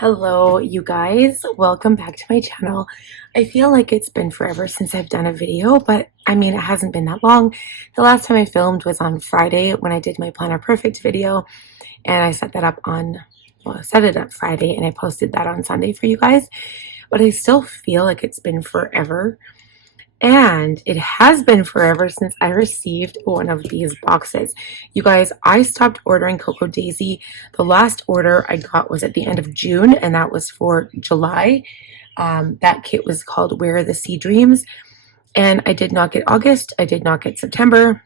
Hello, you guys. Welcome back to my channel. I feel like it's been forever since I've done a video, but I mean, it hasn't been that long. The last time I filmed was on Friday when I did my Planner Perfect video, and I set that up on, well, I set it up Friday and I posted that on Sunday for you guys, but I still feel like it's been forever. And it has been forever since I received one of these boxes. You guys, I stopped ordering Cocoa Daisy. The last order I got was at the end of June, and that was for July. That kit was called Where Are the Sea Dreams? And I did not get August. I did not get September.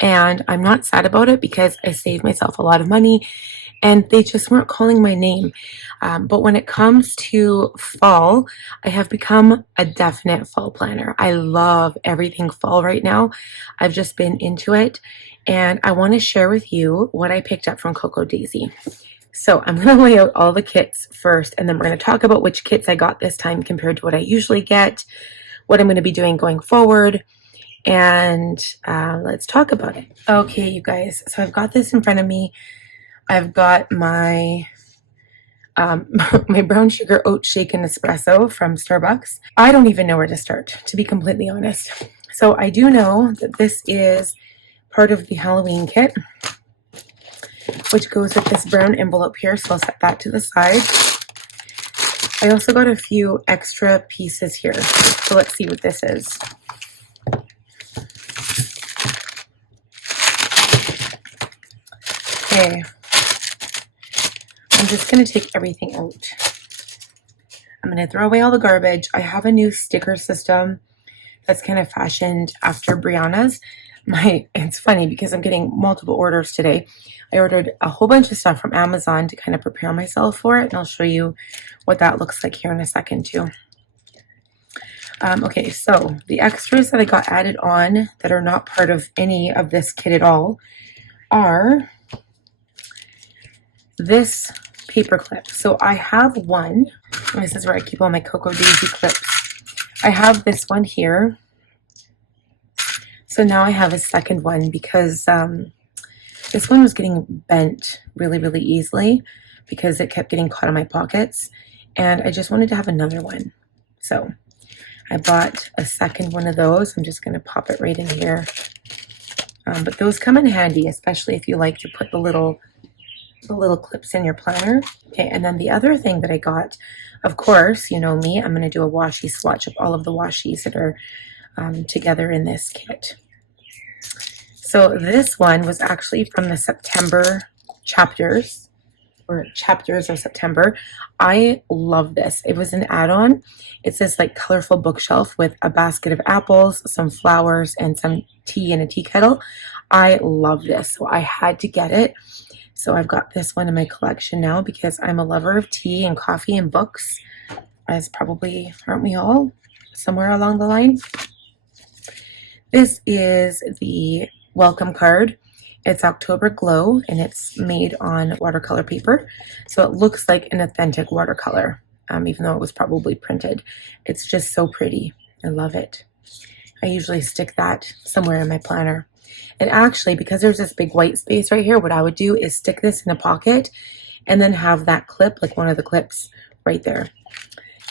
And I'm not sad about it because I saved myself a lot of money and they just weren't calling my name. But when it comes to fall, I have become a definite fall planner. I love everything fall right now. I've just been into it, and I want to share with you what I picked up from Cocoa Daisy. So I'm going to lay out all the kits first, and then we're going to talk about which kits I got this time compared to what I usually get, what I'm going to be doing going forward, and let's talk about it. Okay, you guys, so I've got this in front of me. I've got my my brown sugar oat shaken espresso from Starbucks. I don't even know where to start, to be completely honest. So I do know that this is part of the Halloween kit, which goes with this brown envelope here, so I'll set that to the side. I also got a few extra pieces here, so let's see what this is. Okay. I'm just going to take everything out. I'm going to throw away all the garbage. I have a new sticker system that's kind of fashioned after Brianna's. It's funny because I'm getting multiple orders today. I ordered a whole bunch of stuff from Amazon to kind of prepare myself for it, and I'll show you what that looks like here in a second too. Okay, so the extras that I got added on that are not part of any of this kit at all are this paper clip. So I have one. This is where I keep all my Cocoa Daisy clips. I have this one here. So now I have a second one because this one was getting bent really easily because it kept getting caught in my pockets, and I just wanted to have another one. So I bought a second one of those. I'm just going to pop it right in here. But those come in handy, especially if you like to put the little clips in your planner. Okay, and then the other thing that I got, of course, you know me, I'm going to do a washi swatch of all of the washies that are together in this kit. So this one was actually from the September chapters, or chapters of September. I love this. It was an add-on. It's this like colorful bookshelf with a basket of apples, some flowers, and some tea in a tea kettle. I love this, so I had to get it. So I've got this one in my collection now because I'm a lover of tea and coffee and books, as probably, aren't we all, somewhere along the line? This is the welcome card. It's October Glow, and it's made on watercolor paper. So it looks like an authentic watercolor, even though it was probably printed. It's just so pretty. I love it. I usually stick that somewhere in my planner. And actually, because there's this big white space right here, what I would do is stick this in a pocket and then have that clip, like one of the clips right there.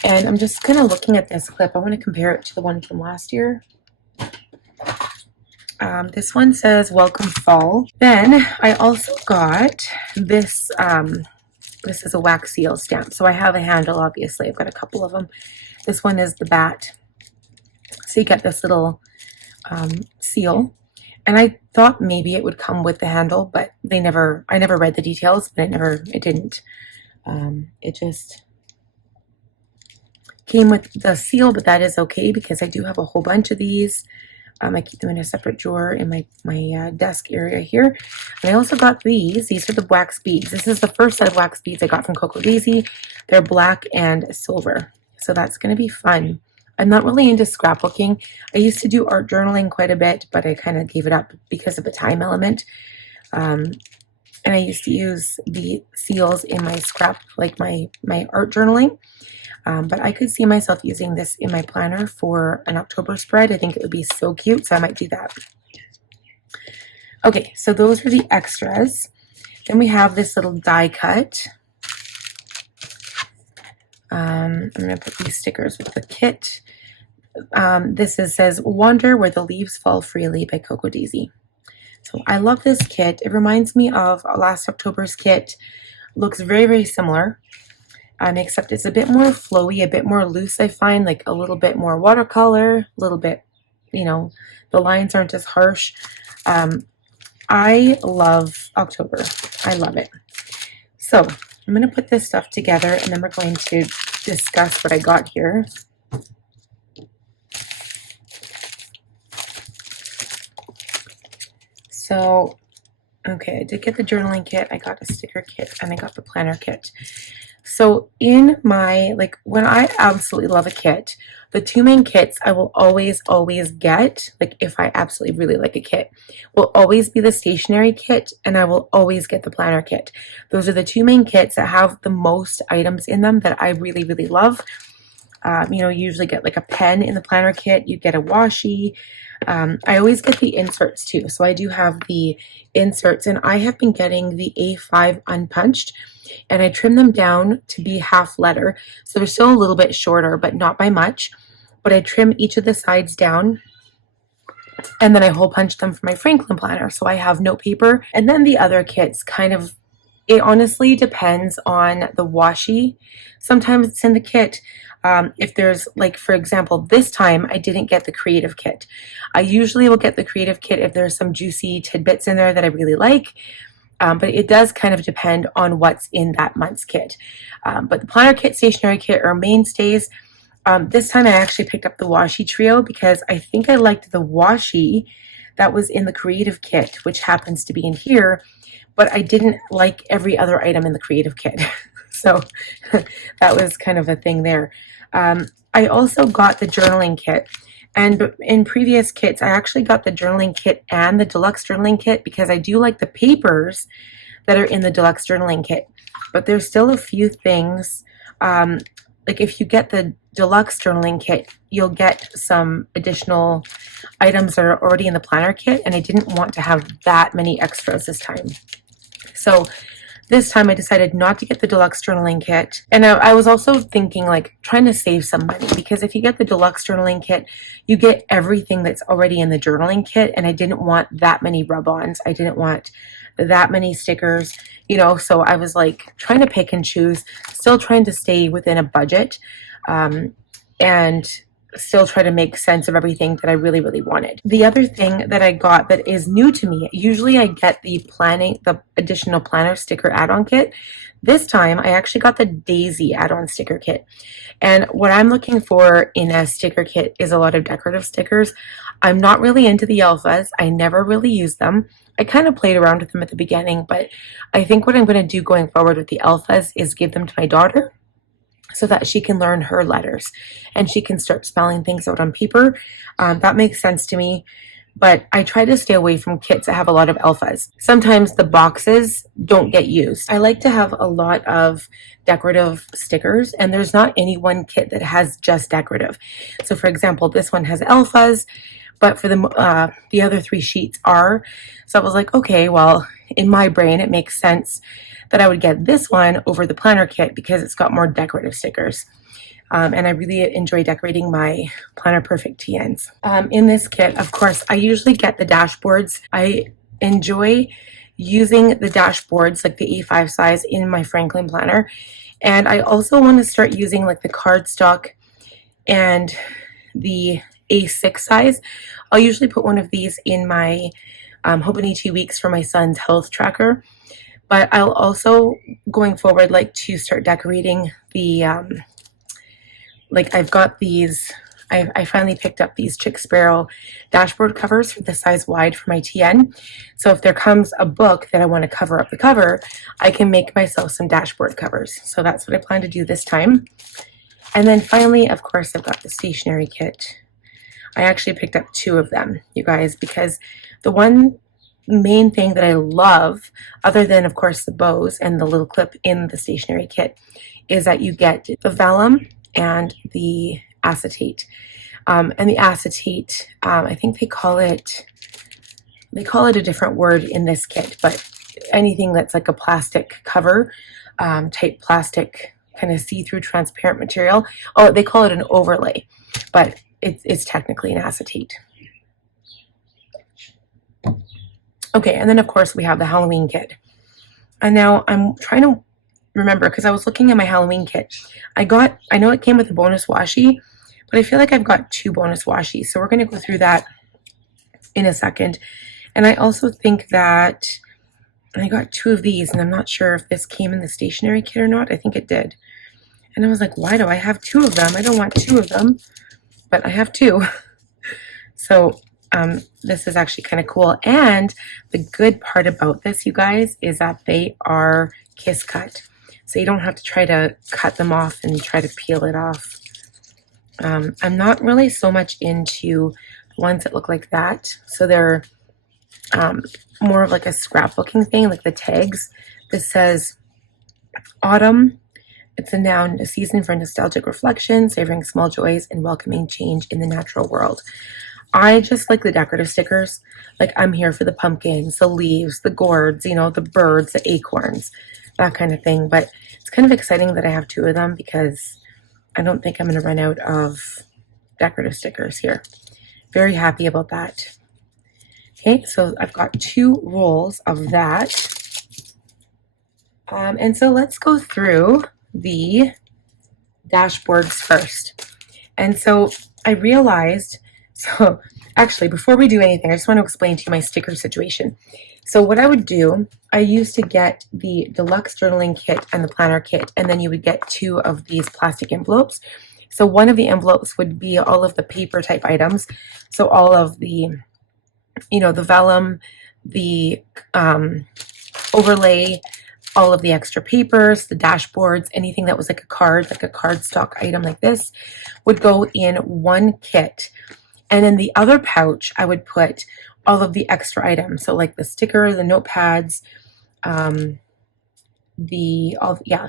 And I'm just kind of looking at this clip. I want to compare it to the one from last year. This one says, Welcome Fall. Then I also got this, this is a wax seal stamp. So I have a handle, obviously. I've got a couple of them. This one is the bat. So you get this little seal. And I thought maybe it would come with the handle, but I never read the details, but it didn't. It just came with the seal, but that is okay because I do have a whole bunch of these. I keep them in a separate drawer in my desk area here. And I also got these. These are the wax beads. This is the first set of wax beads I got from Cocoa Daisy. They're black and silver. So that's going to be fun. I'm not really into scrapbooking. I used to do art journaling quite a bit, but I kind of gave it up because of the time element. And I used to use the seals in my scrap, like my art journaling. But I could see myself using this in my planner for an October spread. I think it would be so cute, so I might do that. Okay, so those are the extras. Then we have this little die cut. I'm going to put these stickers with the kit. This says Wander Where the Leaves Fall Freely by Coco Daisy. So I love this kit. It reminds me of last October's kit. Looks very, very similar, except it's a bit more flowy, a bit more loose, I find, like a little bit more watercolor, a little bit, you know, the lines aren't as harsh. I love October. I love it. So I'm going to put this stuff together, and then we're going to discuss what I got here. So, okay, I did get the journaling kit, I got a sticker kit, and I got the planner kit. So in my, like, when I absolutely love a kit, the two main kits I will always get, like if I absolutely really like a kit, will always be the stationery kit, and I will always get the planner kit. Those are the two main kits that have the most items in them that I really, really love. You know, you usually get like a pen in the planner kit, you get a washi. I always get the inserts too. So I do have the inserts, and I have been getting the A5 unpunched, and I trim them down to be half letter. So they're still a little bit shorter, but not by much. But I trim each of the sides down, and then I hole punch them for my Franklin planner. So I have note paper, and then the other kits kind of, it honestly depends on the washi. Sometimes it's in the kit. If there's, like, for example, this time I didn't get the creative kit. I usually will get the creative kit if there's some juicy tidbits in there that I really like. But it does kind of depend on what's in that month's kit. But the planner kit, stationery kit are mainstays. This time I actually picked up the washi trio because I think I liked the washi that was in the creative kit, which happens to be in here, but I didn't like every other item in the creative kit. So that was kind of a thing there. I also got the journaling kit, and in previous kits I actually got the journaling kit and the deluxe journaling kit because I do like the papers that are in the deluxe journaling kit, but there's still a few things, like if you get the deluxe journaling kit, you'll get some additional items that are already in the planner kit, and I didn't want to have that many extras this time. So this time I decided not to get the deluxe journaling kit. And I was also thinking, like, trying to save some money, because if you get the deluxe journaling kit, you get everything that's already in the journaling kit, and I didn't want that many rub-ons. I didn't want that many stickers, you know, so I was like trying to pick and choose, still trying to stay within a budget, and still try to make sense of everything that I really, really wanted. The other thing that I got that is new to me, usually I get the additional planner sticker add-on kit. This time I actually got the Daisy add-on sticker kit. And what I'm looking for in a sticker kit is a lot of decorative stickers. I'm not really into the alphas. I never really use them. I kind of played around with them at the beginning, but I think what I'm going to do going forward with the alphas is give them to my daughter, so that she can learn her letters and she can start spelling things out on paper. That makes sense to me, but I try to stay away from kits that have a lot of alphas. Sometimes the boxes don't get used. I like to have a lot of decorative stickers, and there's not any one kit that has just decorative. So for example, this one has alphas, but for the other three sheets are. So I was like, okay, well, in my brain, it makes sense that I would get this one over the planner kit because it's got more decorative stickers. And I really enjoy decorating my Planner Perfect TNs. In this kit, of course, I usually get the dashboards. I enjoy using the dashboards, like the A5 size, in my Franklin planner. And I also want to start using like the cardstock and the A6 size. I'll usually put one of these in my Hoping 2 weeks for my son's health tracker. But I'll also, going forward, like to start decorating the, like I've got these, I finally picked up these Chick Sparrow dashboard covers for the size wide for my TN. So if there comes a book that I want to cover up the cover, I can make myself some dashboard covers. So that's what I plan to do this time. And then finally, of course, I've got the stationery kit. I actually picked up 2 of them, you guys, because the one main thing that I love, other than of course the bows and the little clip in the stationery kit, is that you get the vellum and the acetate. And the acetate, I think they call it a different word in this kit, but anything that's like a plastic cover, type plastic kind of see-through transparent material. Oh, they call it an overlay, but it's technically an acetate. Okay, and then of course we have the Halloween kit. And now I'm trying to remember, because I was looking at my Halloween kit. I know it came with a bonus washi, but I feel like I've got 2 bonus washies. So we're going to go through that in a second. And I also think that I got 2 of these, and I'm not sure if this came in the stationery kit or not. I think it did. And I was like, why do I have 2 of them? I don't want 2 of them, but I have 2. So this is actually kind of cool. And the good part about this, you guys, is that they are kiss cut. So you don't have to try to cut them off and try to peel it off. I'm not really so much into ones that look like that. So they're more of like a scrapbooking thing, like the tags. This says autumn. It's a noun, a season for nostalgic reflection, savoring small joys and welcoming change in the natural world. I just like the decorative stickers. Like, I'm here for the pumpkins, the leaves, the gourds, you know, the birds, the acorns, that kind of thing. But it's kind of exciting that I have 2 of them, because I don't think I'm going to run out of decorative stickers here. Very happy about that. Okay, so I've got 2 rolls of that. And so let's go through the dashboards first. And so I realized, so actually before we do anything, I just want to explain to you my sticker situation. So what I would do, I used to get the deluxe journaling kit and the planner kit, and then you would get 2 of these plastic envelopes. So one of the envelopes would be all of the paper type items. So all of the, you know, the vellum, the overlay, all of the extra papers, the dashboards, anything that was like a cardstock item like this would go in one kit. And in the other pouch, I would put all of the extra items. So like the sticker, the notepads,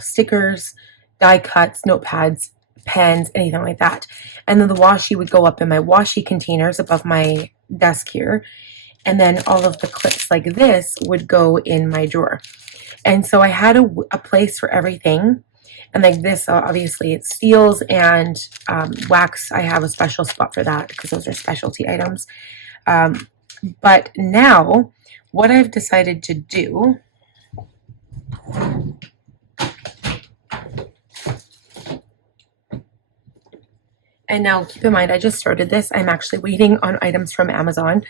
stickers, die cuts, notepads, pens, anything like that. And then the washi would go up in my washi containers above my desk here. And then all of the clips like this would go in my drawer. And so I had a place for everything. And like this, obviously it's seals and wax. I have a special spot for that because those are specialty items. But now what I've decided to do, and now keep in mind, I just started this. I'm actually waiting on items from Amazon.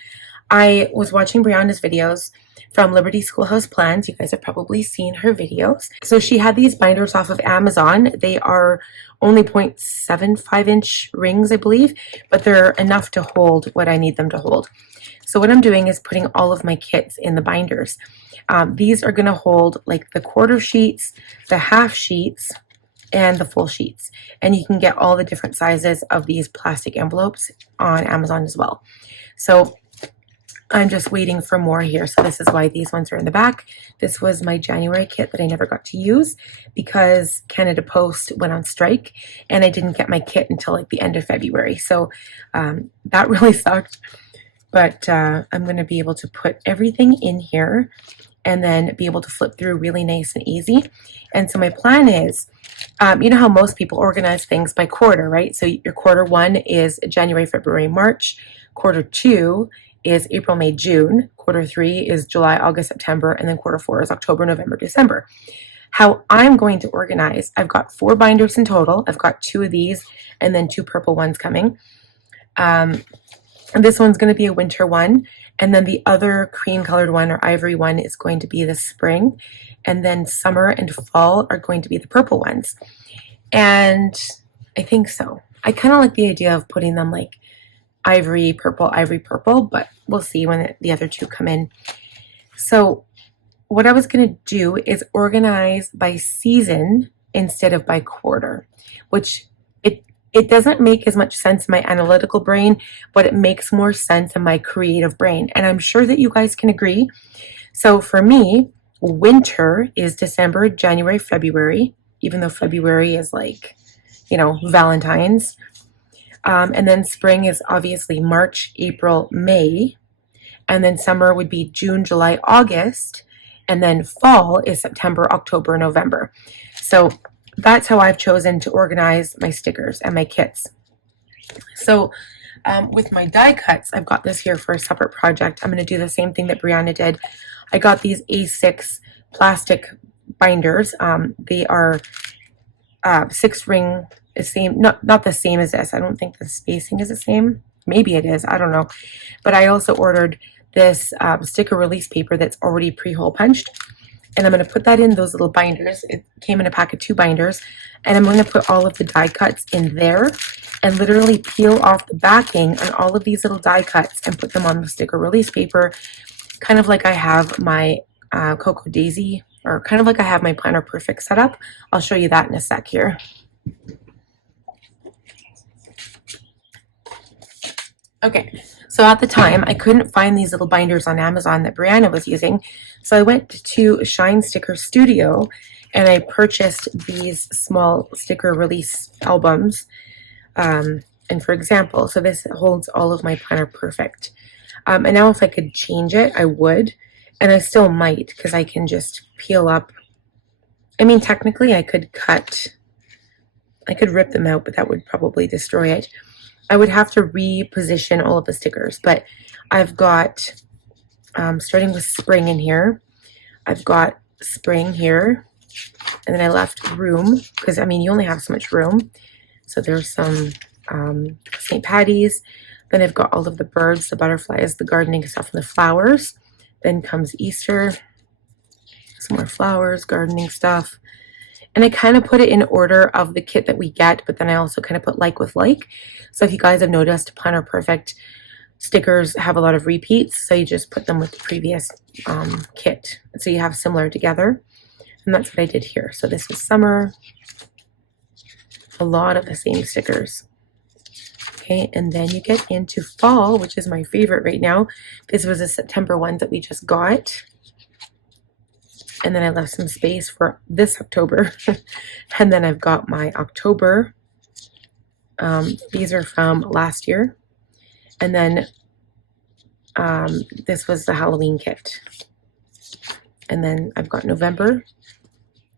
I was watching Brianna's videos from Liberty Schoolhouse Plans. You guys have probably seen her videos. So she had these binders off of Amazon. They are only 0.75 inch rings, I believe, but they're enough to hold what I need them to hold. So what I'm doing is putting all of my kits in the binders. These are going to hold like the quarter sheets, the half sheets, and the full sheets. And you can get all the different sizes of these plastic envelopes on Amazon as well. So I'm just waiting for more here. So this is why these ones are in the back. This was my January kit that I never got to use because Canada Post went on strike and I didn't get my kit until like the end of February. So that really sucked. But I'm going to be able to put everything in here and then be able to flip through really nice and easy. And so my plan is, you know how most people organize things by quarter, right? So your quarter 1 is January, February, March. Quarter 2 is April, May, June. Quarter 3 is July, August, September. And then quarter 4 is October, November, December. How I'm going to organize, I've got 4 binders in total. I've got 2 of these and then 2 purple ones coming. And this one's going to be a winter one. And then the other cream colored one or ivory one is going to be the spring. And then summer and fall are going to be the purple ones. And I think so. I kind of like the idea of putting them like ivory, purple, but we'll see when the other 2 come in. So what I was going to do is organize by season instead of by quarter, which it doesn't make as much sense in my analytical brain, but it makes more sense in my creative brain. And I'm sure that you guys can agree. So for me, winter is December, January, February, even though February is like, you know, Valentine's. And then spring is obviously March, April, May. And then summer would be June, July, August. And then fall is September, October, November. So that's how I've chosen to organize my stickers and my kits. So with my die cuts, I've got this here for a separate project. I'm going to do the same thing that Brianna did. I got these A6 plastic binders. They are 6-ring, same, not the same as this. I don't think the spacing is the same. Maybe it is, I don't know. But I also ordered this sticker release paper that's already pre-hole punched. And I'm going to put that in those little binders. It came in a pack of 2 binders. And I'm going to put all of the die cuts in there and literally peel off the backing on all of these little die cuts and put them on the sticker release paper, kind of like I have my Cocoa Daisy, or kind of like I have my Planner Perfect set up. I'll show you that in a sec here. Okay, so at the time, I couldn't find these little binders on Amazon that Brianna was using. So I went to Shine Sticker Studio and I purchased these small sticker release albums. And for example, so this holds all of my Planner Perfect. And now if I could change it, I would. And I still might, because I can just peel up. I mean, technically I could rip them out, but that would probably destroy it. I would have to reposition all of the stickers, but I've got, starting with spring in here, I've got spring here, and then I left room, because I mean, you only have so much room. So there's some St. Patty's, then I've got all of the birds, the butterflies, the gardening stuff, and the flowers. Then comes Easter, some more flowers, gardening stuff. And I kind of put it in order of the kit that we get, but then I also kind of put like with like. So if you guys have noticed, Planner Perfect stickers have a lot of repeats, so you just put them with the previous kit. So you have similar together. And that's what I did here. So this is summer, a lot of the same stickers. Okay, and then you get into fall, which is my favorite right now. This was a September one that we just got. And then I left some space for this October. And then I've got my October. These are from last year. And then this was the Halloween kit. And then I've got November.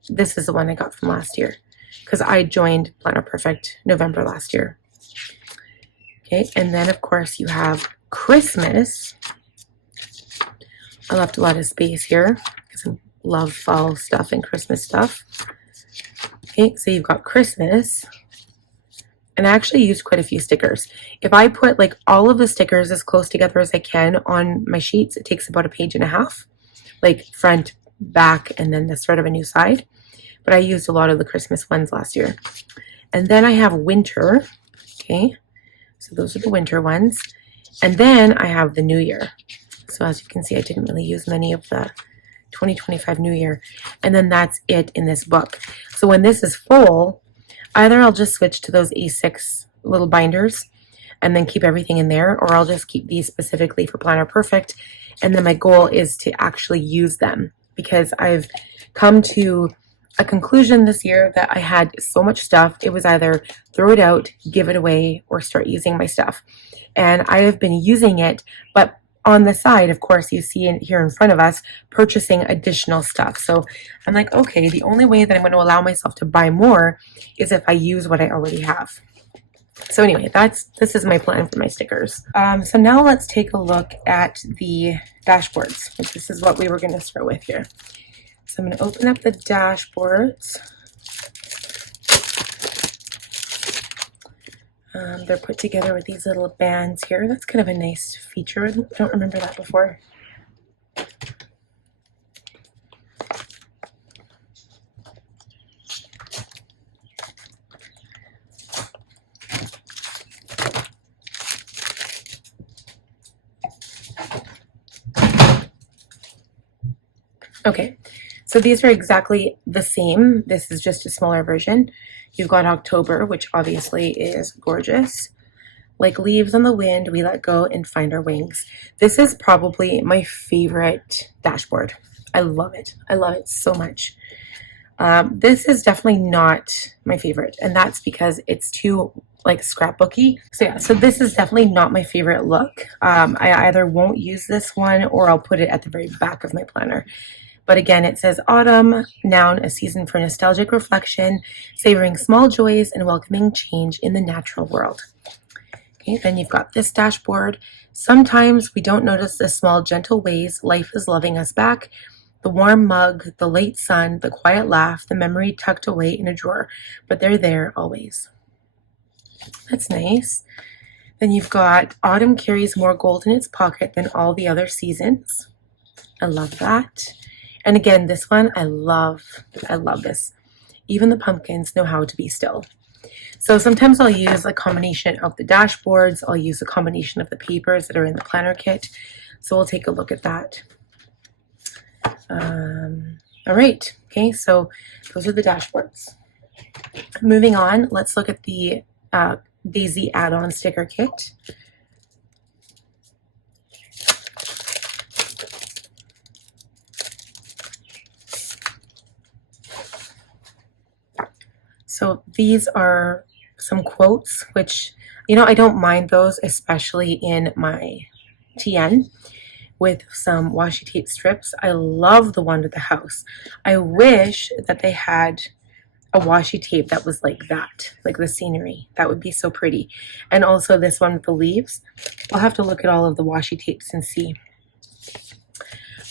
This is the one I got from last year, because I joined Planner Perfect November last year. Okay, and then of course you have Christmas. I left a lot of space here because I love fall stuff and Christmas stuff. Okay, so you've got Christmas. And I actually used quite a few stickers. If I put like all of the stickers as close together as I can on my sheets, it takes about 1.5 pages, like front, back, and then the start of a new side. But I used a lot of the Christmas ones last year. And then I have winter. Okay, so those are the winter ones. And then I have the new year. So as you can see, I didn't really use many of the 2025 New Year. And then that's it in this book. So when this is full, either I'll just switch to those A6 little binders and then keep everything in there, or I'll just keep these specifically for Planner Perfect. And then my goal is to actually use them, because I've come to a conclusion this year that I had so much stuff. It was either throw it out, give it away, or start using my stuff. And I have been using it, but on the side, of course, you see here in front of us, purchasing additional stuff. So I'm like, okay, the only way that I'm going to allow myself to buy more is if I use what I already have. So anyway, this is my plan for my stickers. So now let's take a look at the dashboards. This is what we were going to start with here. So I'm going to open up the dashboards. They're put together with these little bands here. That's kind of a nice feature. I don't remember that before. Okay, so these are exactly the same. This is just a smaller version. You've got October, which obviously is gorgeous. Like leaves on the wind, we let go and find our wings. This is probably my favorite dashboard. I love it. I love it so much. This is definitely not my favorite, and that's because it's too like scrapbooky. So yeah, so this is definitely not my favorite look. I either won't use this one or I'll put it at the very back of my planner. But again, it says autumn, noun, a season for nostalgic reflection, savoring small joys and welcoming change in the natural world. Okay, then you've got this dashboard. Sometimes we don't notice the small, gentle ways life is loving us back. The warm mug, the late sun, the quiet laugh, the memory tucked away in a drawer, but they're there always. That's nice. Then you've got autumn carries more gold in its pocket than all the other seasons. I love that. And again, this one, I love this. Even the pumpkins know how to be still. So sometimes I'll use a combination of the dashboards. I'll use a combination of the papers that are in the planner kit. So we'll take a look at that. All right, okay, so those are the dashboards. Moving on, let's look at the Daisy add-on sticker kit. So these are some quotes, which, I don't mind those, especially in my TN with some washi tape strips. I love the one with the house. I wish that they had a washi tape that was like that, like the scenery. That would be so pretty. And also this one with the leaves. I'll have to look at all of the washi tapes and see.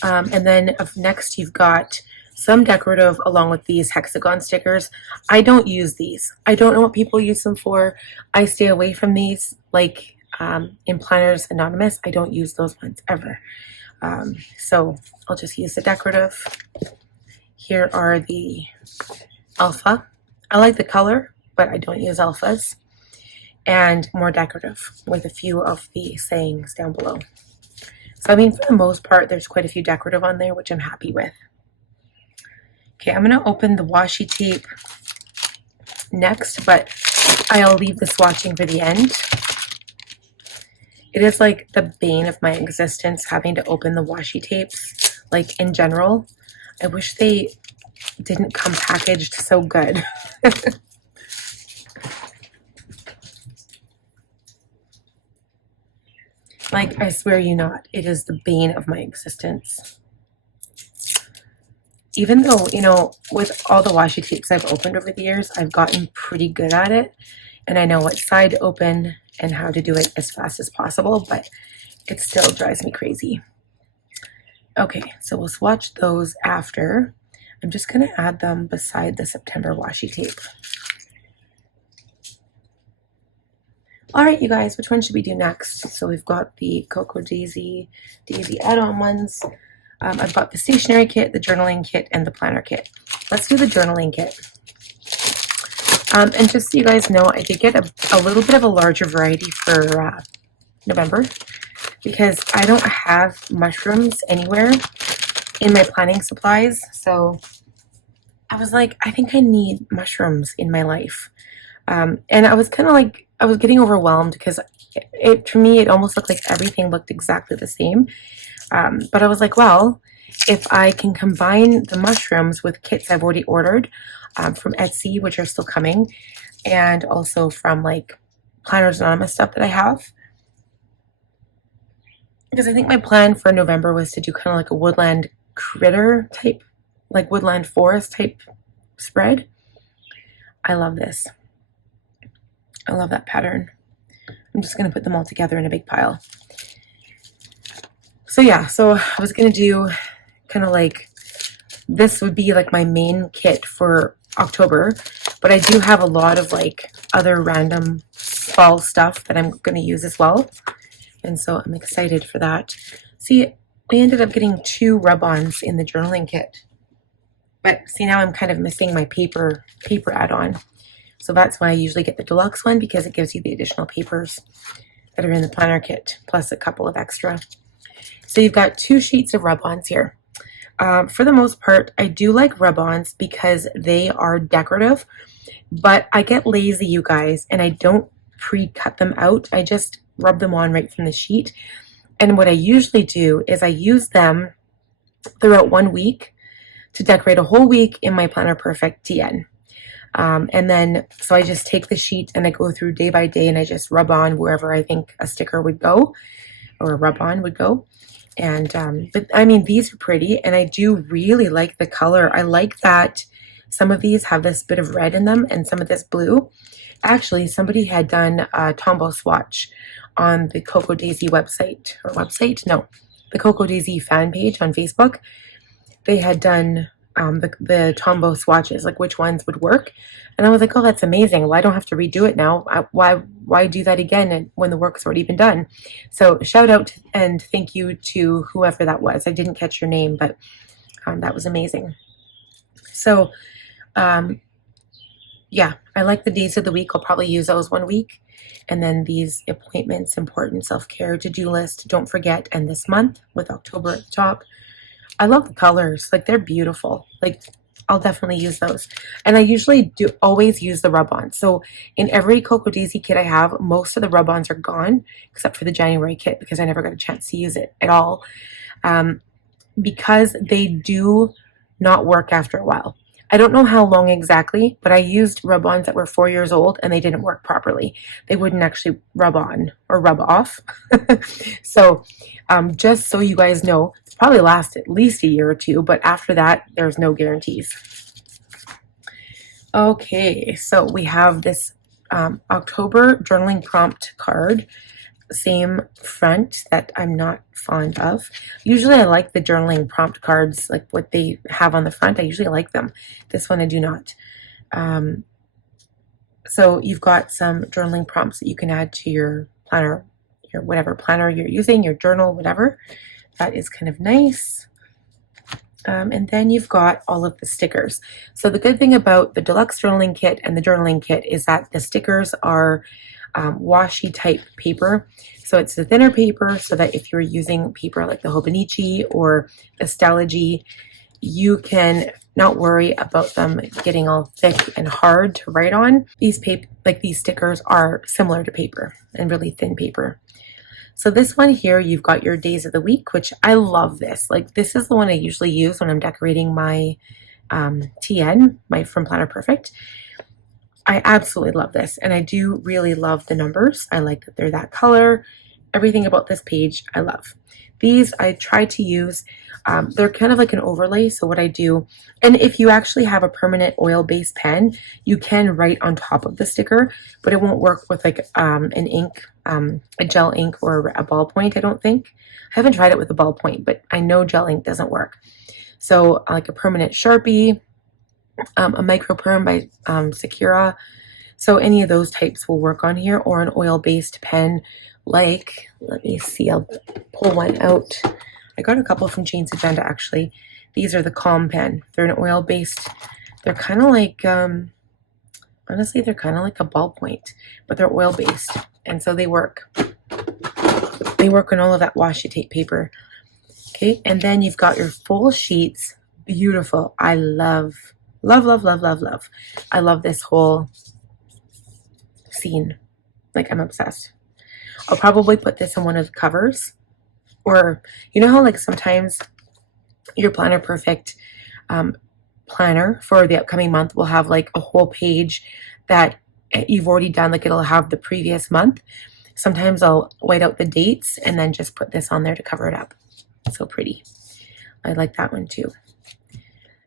And then next you've got some decorative along with these hexagon stickers. I don't use these. I don't know what people use them for. I stay away from these. Like in Planners Anonymous, I don't use those ones ever. So I'll just use the decorative. Here are the alpha. I like the color, but I don't use alphas. And more decorative with a few of the sayings down below. So I mean, for the most part, there's quite a few decorative on there, which I'm happy with. Okay, I'm going to open the washi tape next, but I'll leave the swatching for the end. It is like the bane of my existence having to open the washi tapes, like in general. I wish they didn't come packaged so good. Like, I swear you not, it is the bane of my existence. Even though, with all the washi tapes I've opened over the years, I've gotten pretty good at it. And I know what side to open and how to do it as fast as possible, but it still drives me crazy. Okay, so we'll swatch those after. I'm just going to add them beside the September washi tape. All right, you guys, which one should we do next? So we've got the Cocoa Daisy add-on ones. I've got the stationery kit, the journaling kit, and the planner kit. Let's do the journaling kit. And just so you guys know, I did get a little bit of a larger variety for November because I don't have mushrooms anywhere in my planning supplies. So I was like, I think I need mushrooms in my life. And I was kind of like, I was getting overwhelmed because to me, it almost looked like everything looked exactly the same. But I was like, well, if I can combine the mushrooms with kits I've already ordered from Etsy, which are still coming, and also from like Planners Anonymous stuff that I have. Because I think my plan for November was to do kind of like a woodland critter type, like woodland forest type spread. I love this. I love that pattern. I'm just going to put them all together in a big pile. So yeah, so I was going to do kind of like, this would be like my main kit for October, but I do have a lot of like other random fall stuff that I'm going to use as well. And so I'm excited for that. See, we ended up getting 2 rub-ons in the journaling kit. But see, now I'm kind of missing my paper add-on. So that's why I usually get the deluxe one, because it gives you the additional papers that are in the planner kit, plus a couple of extra. So you've got 2 sheets of rub-ons here. For the most part, I do like rub-ons because they are decorative, but I get lazy, you guys, and I don't pre-cut them out. I just rub them on right from the sheet. And what I usually do is I use them throughout 1 week to decorate a whole week in my Planner Perfect TN. And then, so I just take the sheet and I go through day by day and I just rub on wherever I think a sticker would go or a rub on would go. And but I mean, these are pretty, and I do really like the color. I like that some of these have this bit of red in them and some of this blue. Actually, somebody had done a Tombow swatch on the Cocoa Daisy website, or website? No, the Cocoa Daisy fan page on Facebook. They had done the Tombow swatches, like which ones would work. And I was like, oh, that's amazing. Well, I don't have to redo it now. Why do that again when the work's already been done? So shout out and thank you to whoever that was. I didn't catch your name, but that was amazing. So yeah, I like the days of the week. I'll probably use those one week. And then these appointments, important self-care, to-do list, don't forget, and this month with October at the top. I love the colors. Like, they're beautiful. Like, I'll definitely use those. And I usually do always use the rub-ons. So in every Cocoa Daisy kit I have, most of the rub-ons are gone, except for the January kit, because I never got a chance to use it at all. Because they do not work after a while. I don't know how long exactly, but I used rub-ons that were 4 years old and they didn't work properly. They wouldn't actually rub on or rub off. So just so you guys know, it's probably last at least a year or two, but after that, there's no guarantees. Okay, so we have this October journaling prompt card. Same front that I'm not fond of. Usually I like the journaling prompt cards, like what they have on the front. I usually like them. This one I do not. So you've got some journaling prompts that you can add to your planner, your whatever planner you're using, your journal, whatever. That is kind of nice. And then you've got all of the stickers. So the good thing about the deluxe journaling kit and the journaling kit is that the stickers are washi type paper. So it's the thinner paper, so that if you're using paper like the Hobonichi or the Stalogy, you can not worry about them getting all thick and hard to write on. These stickers are similar to paper and really thin paper. So this one here, you've got your days of the week, which I love this. Like, this is the one I usually use when I'm decorating my TN, from Planner Perfect. I absolutely love this, and I do really love the numbers. I like that they're that color. Everything about this page I love. These I try to use. They're kind of like an overlay, so what I do, and if you actually have a permanent oil-based pen, you can write on top of the sticker, but it won't work with like an ink, a gel ink or a ballpoint, I don't think. I haven't tried it with a ballpoint, but I know gel ink doesn't work. So like a permanent Sharpie, a micro perm by Sakura. So any of those types will work on here, or an oil-based pen like, let me see, I'll pull one out. I got a couple from Jane's Agenda actually. These are the Calm pen. They're an oil-based, they're kind of like, honestly, they're kind of like a ballpoint, but they're oil-based. And so they work. They work on all of that washi tape paper. Okay, and then you've got your full sheets. Beautiful. I love. I love this whole scene. Like, I'm obsessed. I'll probably put this in one of the covers. Or, you know how like sometimes your Planner Perfect planner for the upcoming month will have like a whole page that you've already done, like it'll have the previous month. Sometimes I'll white out the dates and then just put this on there to cover it up. So pretty. I like that one too.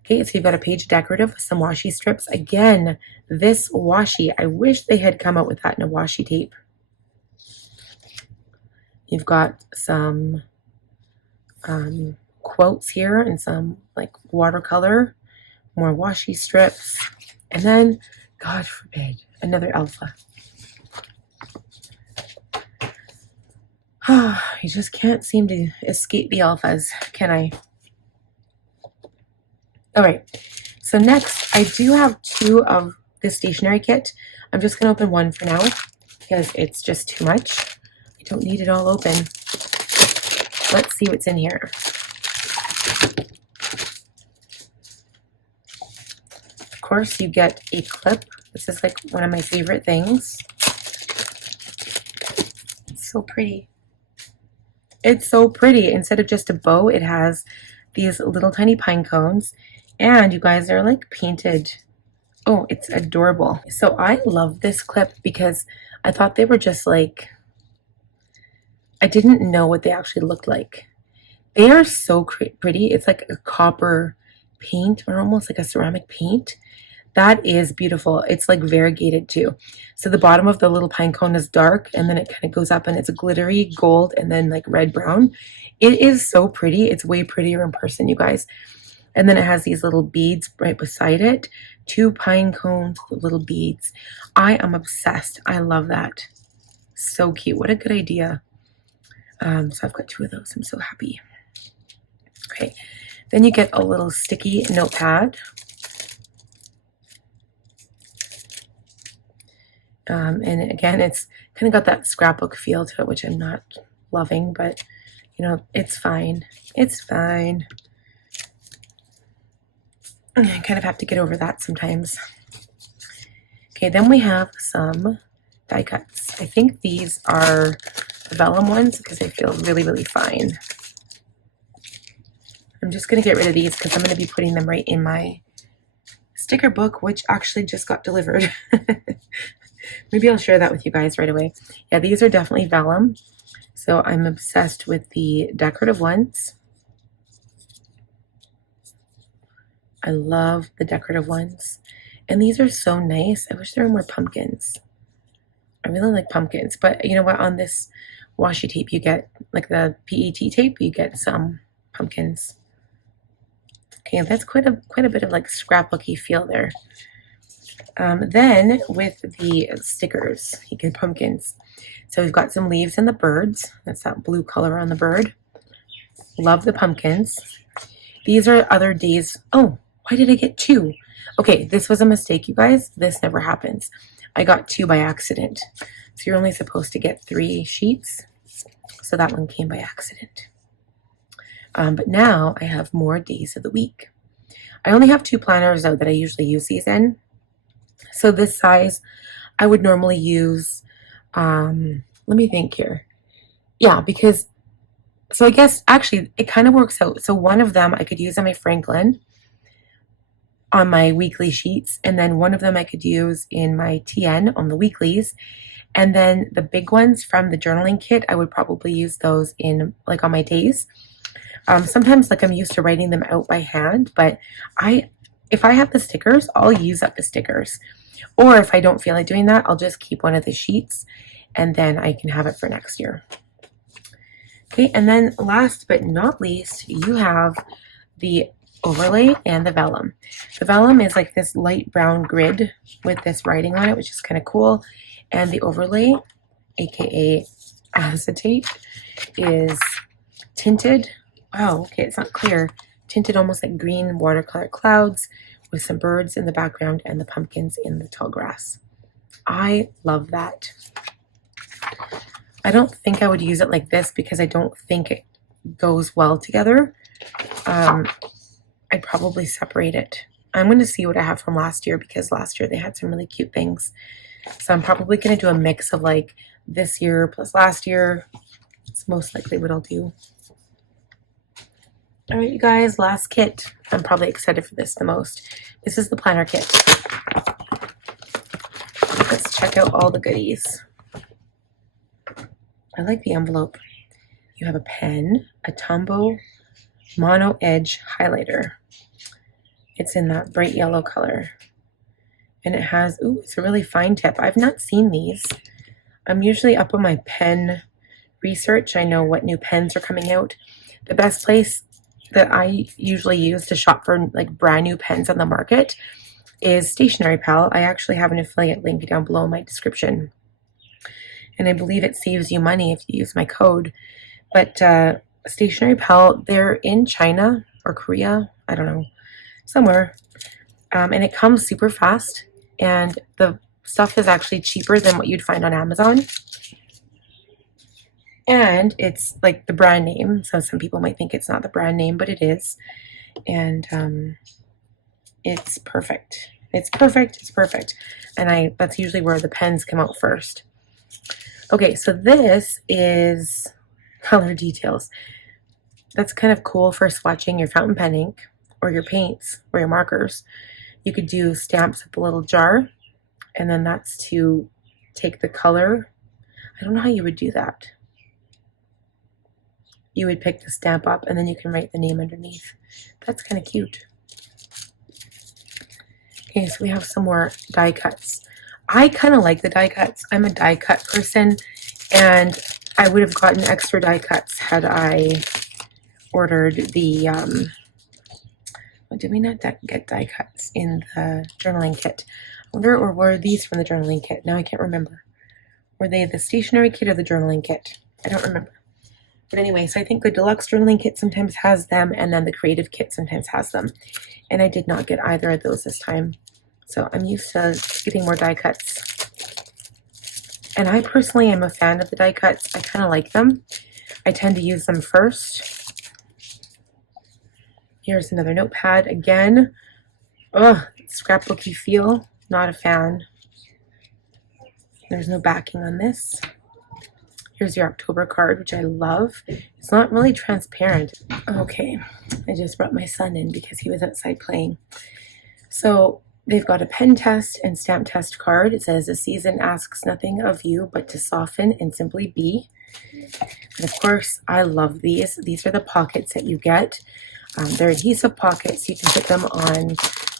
Okay, so you've got a page decorative with some washi strips. Again, this washi, I wish they had come out with that in a washi tape. You've got some quotes here and some like watercolor, more washi strips, and then, God forbid, another alpha. You just can't seem to escape the alphas, can I? All right, so next I do have two of this stationery kit. I'm just gonna open one for now because it's just too much. I don't need it all open. Let's see what's in here. Of course, you get a clip. This is like one of my favorite things. It's so pretty. It's so pretty. Instead of just a bow, it has these little tiny pine cones. And you guys are like painted. Oh, it's adorable. So I love this clip because I thought they were just like, I didn't know what they actually looked like. They are so pretty. It's like a copper paint or almost like a ceramic paint. That is beautiful. It's like variegated too. So the bottom of the little pine cone is dark and then it kind of goes up and it's a glittery gold and then like red brown. It is so pretty. It's way prettier in person, you guys. And then it has these little beads right beside it. 2 pine cones with little beads. I am obsessed. I love that. So cute. What a good idea. So I've got 2 of those. I'm so happy. Okay. Then you get a little sticky notepad. And again, it's kind of got that scrapbook feel to it, which I'm not loving, but you know, it's fine. It's fine. I kind of have to get over that sometimes. Okay, then we have some die cuts. I think these are the vellum ones because they feel really, really fine. I'm just going to get rid of these because I'm going to be putting them right in my sticker book, which actually just got delivered. Maybe I'll share that with you guys right away. Yeah, these are definitely vellum. So I'm obsessed with the decorative ones. I love the decorative ones. And these are so nice. I wish there were more pumpkins. I really like pumpkins. But you know what? On this washi tape, you get, like the PET tape, you get some pumpkins. Okay, that's quite a bit of like scrapbooky feel there. Then with the stickers, you get pumpkins. So we've got some leaves and the birds. That's that blue color on the bird. Love the pumpkins. These are other days. Oh, why did I get 2? Okay, this was a mistake, you guys. This never happens. I got 2 by accident. So you're only supposed to get 3 sheets. So that one came by accident. But now I have more days of the week. I only have 2 planners though that I usually use these in. So this size I would normally use, let me think here. Yeah, because, so I guess actually it kind of works out. So one of them I could use on my Franklin on my weekly sheets, and then one of them I could use in my TN on the weeklies. And then the big ones from the journaling kit, I would probably use those in like on my days. Sometimes like I'm used to writing them out by hand, but if I have the stickers, I'll use up the stickers. Or if I don't feel like doing that, I'll just keep one of the sheets and then I can have it for next year. Okay, and then last but not least, you have the overlay and the vellum. The vellum is like this light brown grid with this writing on it, which is kind of cool. And the overlay, aka acetate, is tinted. Wow, okay, it's not clear. Tinted almost like green watercolor clouds with some birds in the background and the pumpkins in the tall grass. I love that. I don't think I would use it like this because I don't think it goes well together. I'd probably separate it. I'm going to see what I have from last year because last year they had some really cute things. So I'm probably going to do a mix of like this year plus last year. It's most likely what I'll do. All right, you guys, last kit. I'm probably excited for this the most. This is the planner kit. Let's check out all the goodies. I like the envelope. You have a pen, a Tombow mono edge highlighter. It's in that bright yellow color. And it has, ooh, it's a really fine tip. I've not seen these. I'm usually up on my pen research. I know what new pens are coming out. The best place that I usually use to shop for like brand new pens on the market is Stationery Pal. I actually have an affiliate link down below in my description. And I believe it saves you money if you use my code. But Stationery Pal, they're in China or Korea, I don't know, somewhere. And it comes super fast. And the stuff is actually cheaper than what you'd find on Amazon. And it's like the brand name. So some people might think it's not the brand name, but it is. And it's perfect. It's perfect. It's perfect. And that's usually where the pens come out first. Okay, so this is color details. That's kind of cool for swatching your fountain pen ink or your paints or your markers. You could do stamps with a little jar, and then that's to take the color. I don't know how you would do that. you would pick the stamp up and then you can write the name underneath. That's kind of cute. Okay, so we have some more die cuts. I kind of like the die cuts. I'm a die cut person, and I would have gotten extra die cuts had I ordered the, did we not get die cuts in the journaling kit? I wonder, or were these from the journaling kit? Now I can't remember. Were they the stationery kit or the journaling kit? I don't remember. But anyway, so I think the deluxe journaling kit sometimes has them, and then the creative kit sometimes has them. And I did not get either of those this time. So I'm used to getting more die cuts. And I personally am a fan of the die cuts. I kind of like them. I tend to use them first. Here's another notepad again. Ugh, scrapbooky feel. Not a fan. There's no backing on this. Here's your October card, which I love. It's not really transparent. Okay, I just brought my son in because he was outside playing. So they've got a pen test and stamp test card. It says, "The season asks nothing of you but to soften and simply be." And of course, I love these. These are the pockets that you get. They're adhesive pockets. You can put them on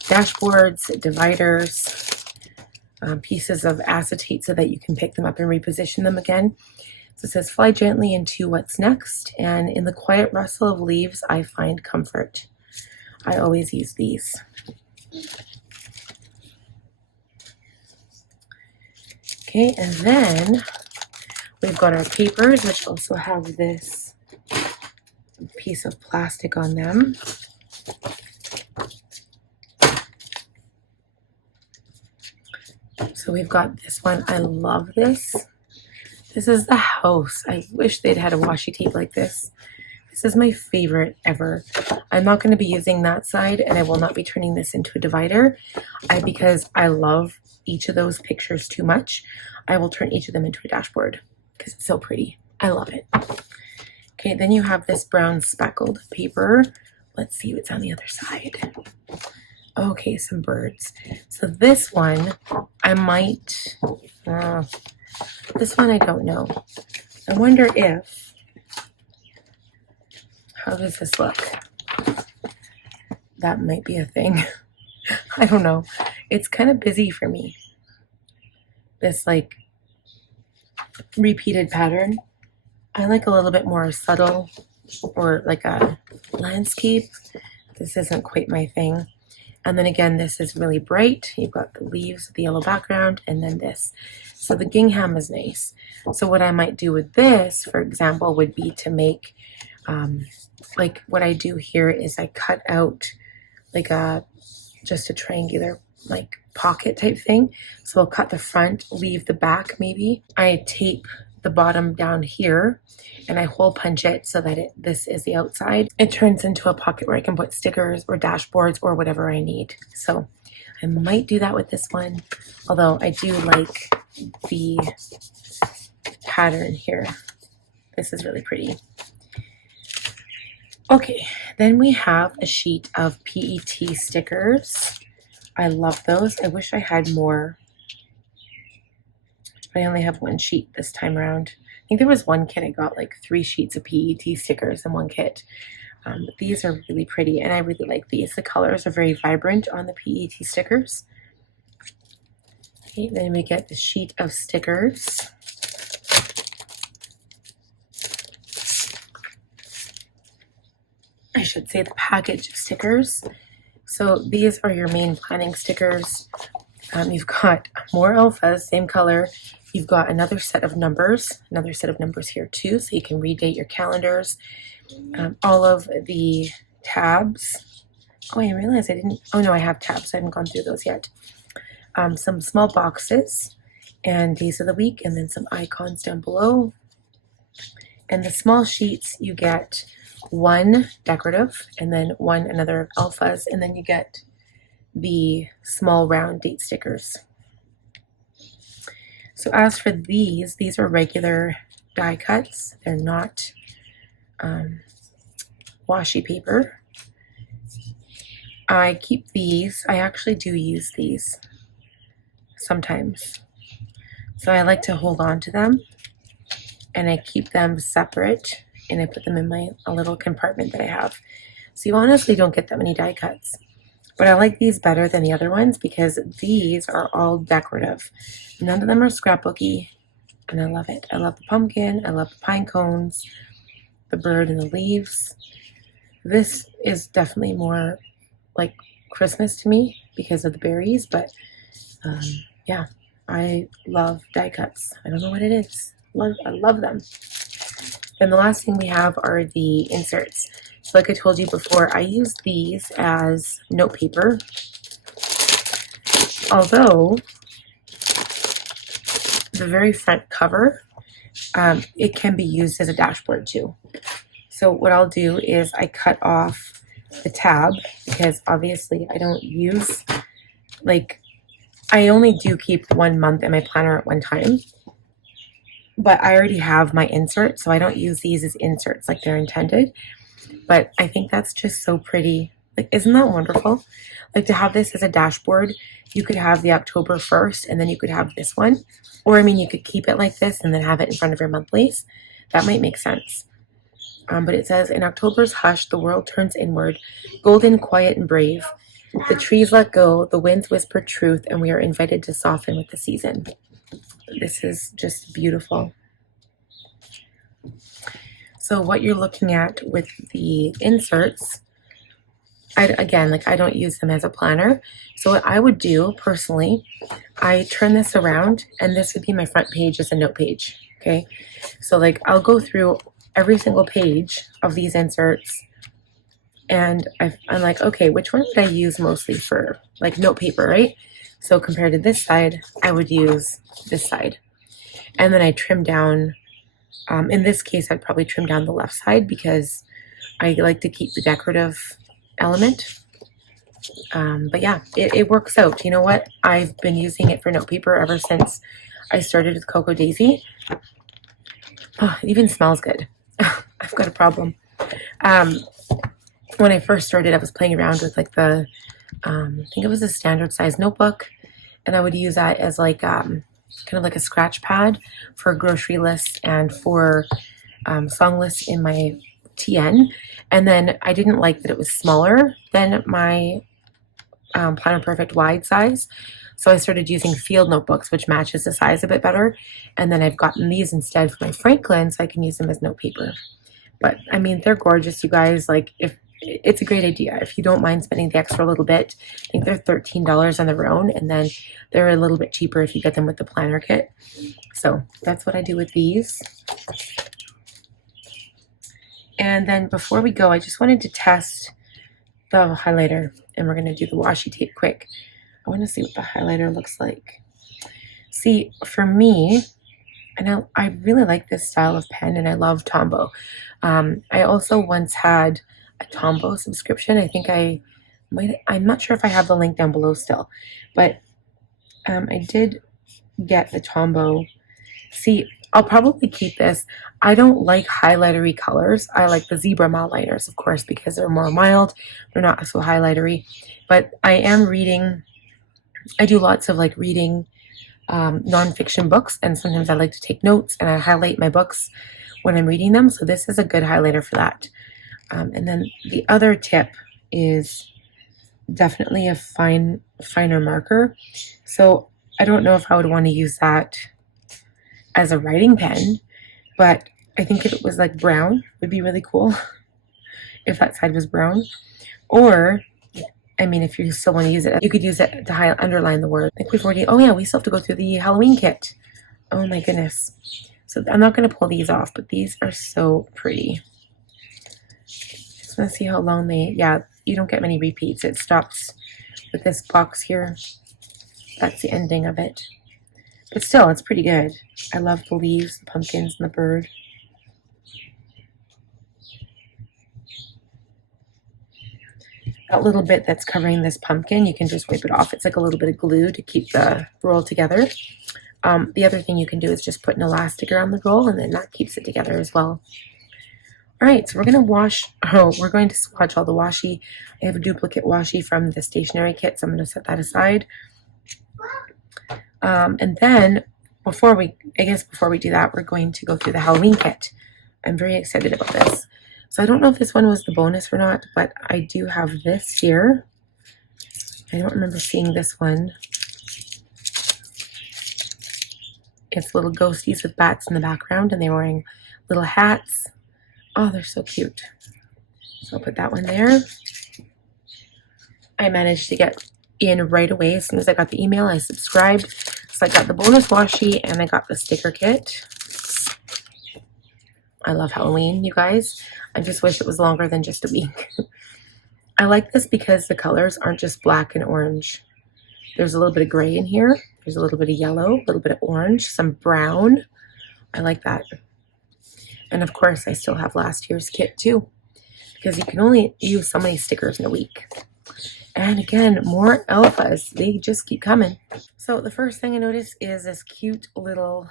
dashboards, dividers, pieces of acetate so that you can pick them up and reposition them again. So it says, "Fly gently into what's next, and in the quiet rustle of leaves, I find comfort." I always use these. Okay, and then we've got our papers, which also have this piece of plastic on them. So we've got this one. I love this. This is the house. I wish they'd had a washi tape like this. This is my favorite ever. I'm not going to be using that side, and I will not be turning this into a divider because I love each of those pictures too much. I will turn each of them into a dashboard because it's so pretty. I love it. Okay, then you have this brown speckled paper. Let's see what's on the other side. Okay, some birds. So this one, I might... this one I don't know. I wonder if... How does this look? That might be a thing. I don't know. It's kind of busy for me. This like repeated pattern. I like a little bit more subtle or like a landscape. This isn't quite my thing. And then again, this is really bright. You've got the leaves with the yellow background and then this. So the gingham is nice. So what I might do with this, for example, would be to make, like what I do here is I cut out like just a triangular like pocket type thing. So I'll cut the front, leave the back maybe. I tape the bottom down here and I hole punch it so that this is the outside. It turns into a pocket where I can put stickers or dashboards or whatever I need. So I might do that with this one, although I do like the pattern here. This is really pretty. Okay, then we have a sheet of PET stickers. I love those. I wish I had more. I only have one sheet this time around. I think there was one kit I got like 3 sheets of PET stickers in one kit. But these are really pretty and I really like these. The colors are very vibrant on the PET stickers. Okay, then we get the sheet of stickers. I should say the package of stickers. So these are your main planning stickers. You've got more alphas, same color. You've got another set of numbers here too, so you can redate your calendars. All of the tabs. Oh, I realized I didn't, oh no, I have tabs. I haven't gone through those yet. Some small boxes and days of the week, and then some icons down below. And the small sheets, you get one decorative and then one another alphas, and then you get the small round date stickers. So as for these are regular die cuts. They're not washi paper. I keep these. I actually do use these sometimes. So I like to hold on to them and I keep them separate and I put them in a little compartment that I have. So you honestly don't get that many die cuts. But I like these better than the other ones because these are all decorative. None of them are scrapbooky, and I love it. I love the pumpkin, I love the pine cones, the bird and the leaves. This is definitely more like Christmas to me because of the berries, but yeah, I love die cuts. I don't know what it is. I love them. And the last thing we have are the inserts. So like I told you before, I use these as note paper. Although the very front cover, it can be used as a dashboard too. So what I'll do is I cut off the tab because obviously I don't use, like, I only do keep 1 month in my planner at one time. But I already have my insert, so I don't use these as inserts like they're intended. But I think that's just so pretty. Like, isn't that wonderful? Like, to have this as a dashboard, you could have the October 1st, and then you could have this one. Or, I mean, you could keep it like this and then have it in front of your monthlies. That might make sense. But it says, in October's hush, the world turns inward, golden, quiet, and brave. The trees let go, the winds whisper truth, and we are invited to soften with the season. This is just beautiful. So what you're looking at with the inserts, I don't use them as a planner. So what I would do personally, I turn this around and this would be my front page as a note page. Okay. So like I'll go through every single page of these inserts and I'm like, okay, which one would I use mostly for like note paper, right? So compared to this side, I would use this side. And then I trim down, in this case, I'd probably trim down the left side because I like to keep the decorative element. But yeah, it works out. You know what? I've been using it for note paper ever since I started with Cocoa Daisy. Oh, it even smells good. I've got a problem. When I first started, I was playing around with like the, I think it was a standard size notebook, and I would use that as like kind of like a scratch pad for grocery lists and for song lists in my TN. And then I didn't like that it was smaller than my Planner Perfect wide size. So I started using field notebooks, which matches the size a bit better. And then I've gotten these instead for my Franklin, so I can use them as note paper. But I mean, they're gorgeous, you guys. Like, if it's a great idea if you don't mind spending the extra little bit. I think they're $13 on their own, and then they're a little bit cheaper if you get them with the planner kit. So that's what I do with these. And then before we go, I just wanted to test the highlighter, and we're going to do the washi tape quick. I want to see what the highlighter looks like. See, for me, and I really like this style of pen, and I love Tombow. I also once had a Tombow subscription. I think I'm not sure if I have the link down below still, but I did get the Tombow. See, I'll probably keep this. I don't like highlightery colors. I like the zebra mild liners, of course, because they're more mild. They're not so highlightery. But I am reading, I do lots of like reading nonfiction books, and sometimes I like to take notes and I highlight my books when I'm reading them. So this is a good highlighter for that. And then the other tip is definitely a finer marker. So I don't know if I would want to use that as a writing pen, but I think if it was like brown, would be really cool if that side was brown. Or, I mean, if you still want to use it, you could use it to underline the word. I think we've already, oh yeah, we still have to go through the Halloween kit. Oh my goodness. So I'm not going to pull these off, but these are so pretty. Just want to see how long yeah, you don't get many repeats. It stops with this box here. That's the ending of it. But still, it's pretty good. I love the leaves, the pumpkins, and the bird. That little bit that's covering this pumpkin, you can just wipe it off. It's like a little bit of glue to keep the roll together. The other thing you can do is just put an elastic around the roll, and then that keeps it together as well. All right, so we're going to swatch all the washi. I have a duplicate washi from the stationery kit, so I'm going to set that aside. And then before we do that, we're going to go through the Halloween kit. I'm very excited about this. So I don't know if this one was the bonus or not, but I do have this here. I don't remember seeing this one. It's little ghosties with bats in the background, and they're wearing little hats. Oh, they're so cute. So I'll put that one there. I managed to get in right away. As soon as I got the email, I subscribed. So I got the bonus washi and I got the sticker kit. I love Halloween, you guys. I just wish it was longer than just a week. I like this because the colors aren't just black and orange. There's a little bit of gray in here. There's a little bit of yellow, a little bit of orange, some brown. I like that. And of course, I still have last year's kit too, because you can only use so many stickers in a week. And again, more alphas. They just keep coming. So the first thing I noticed is this cute little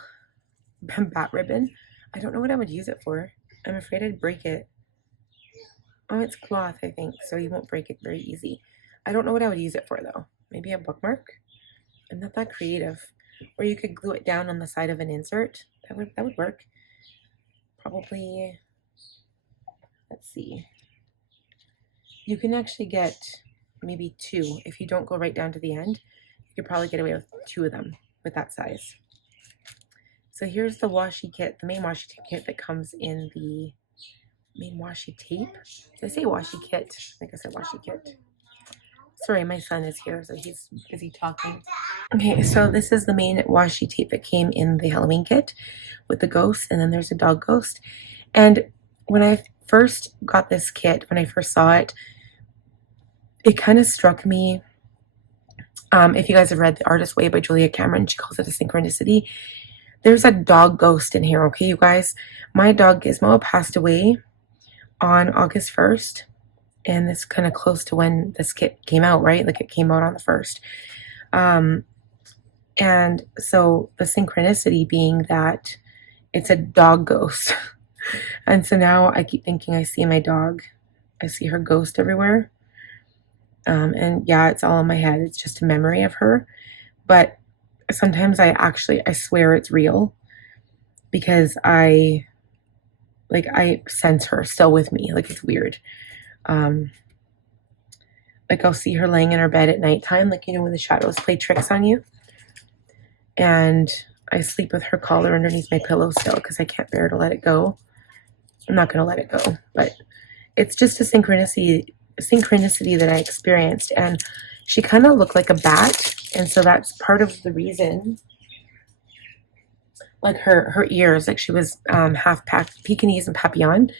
bat ribbon. I don't know what I would use it for. I'm afraid I'd break it. Oh, it's cloth, I think, so you won't break it very easy. I don't know what I would use it for, though. Maybe a bookmark? I'm not that creative. Or you could glue it down on the side of an insert. That would work. Probably, let's see. You can actually get maybe 2. If you don't go right down to the end, you could probably get away with 2 of them with that size. So here's the washi kit, the main washi kit that comes in the main washi tape. Did I say washi kit? I think I said washi kit. Sorry, my son is here, so he's busy talking. Okay, so this is the main washi tape that came in the Halloween kit with the ghost, and then there's a dog ghost. And when I first got this kit, when I first saw it, it kind of struck me. If you guys have read The Artist's Way by Julia Cameron, she calls it a synchronicity. There's a dog ghost in here, okay, you guys? My dog Gizmo passed away on August 1st, and this kind of close to when this kit came out, right? Like it came out on the 1st. And so the synchronicity being that it's a dog ghost. And so now I keep thinking I see my dog. I see her ghost everywhere. And yeah, it's all in my head. It's just a memory of her. But sometimes I swear it's real, because I sense her still with me. Like, it's weird. Like, I'll see her laying in her bed at nighttime, like, you know, when the shadows play tricks on you. And I sleep with her collar underneath my pillow still, because I can't bear to let it go. I'm not going to let it go, but it's just a synchronicity that I experienced. And she kind of looked like a bat, and so that's part of the reason. Like her ears, like she was half Pekingese and Papillon,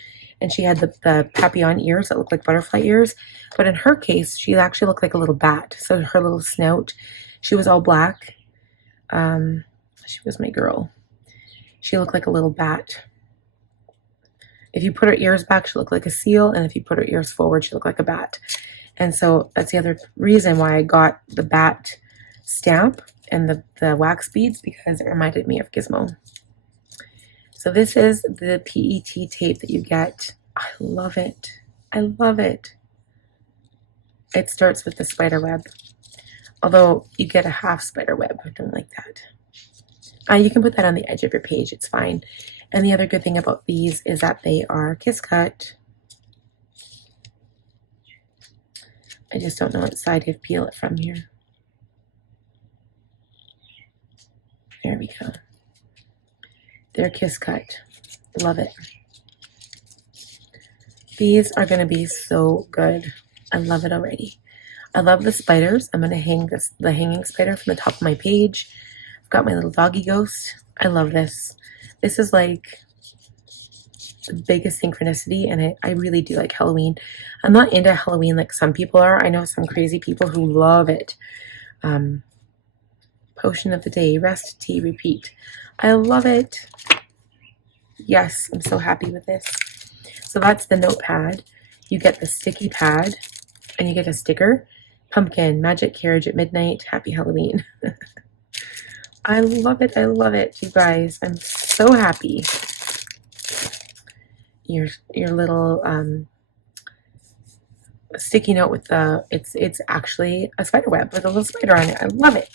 and she had the Papillon ears that looked like butterfly ears. But in her case, she actually looked like a little bat. So her little snout, she was all black. She was my girl. She looked like a little bat. If you put her ears back, she looked like a seal, and if you put her ears forward, she looked like a bat. And so that's the other reason why I got the bat stamp and the wax beads, because it reminded me of Gizmo. So this is the PET tape that you get. I love it. I love it. It starts with the spider web, although you get a half spider web. I don't like that. You can put that on the edge of your page. It's fine. And the other good thing about these is that they are kiss cut. I just don't know what side to peel it from here. There we go. They're kiss cut. Love it. These are going to be so good. I love it already. I love the spiders. I'm going to hang the hanging spider from the top of my page. I've got my little doggy ghost. I love this. This is like the biggest synchronicity, and I really do like Halloween. I'm not into Halloween like some people are. I know some crazy people who love it. Potion of the day, rest, tea, repeat. I love it. Yes, I'm so happy with this. So that's the notepad. You get the sticky pad, and you get a sticker. Pumpkin, magic carriage at midnight, happy Halloween. I love it. I love it, you guys. I'm so happy. Your little sticky note with the it's actually a spider web with a little spider on it. I love it.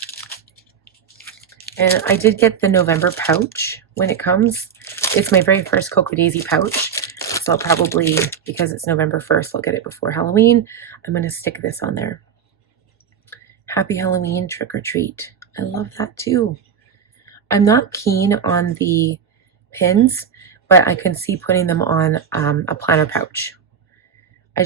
And I did get the November pouch when it comes. It's my very first Cocoa Daisy pouch. So I'll probably, because it's November 1st, I'll get it before Halloween. I'm going to stick this on there. Happy Halloween, trick or treat. I love that too. I'm not keen on the pins, but I can see putting them on a planner pouch. I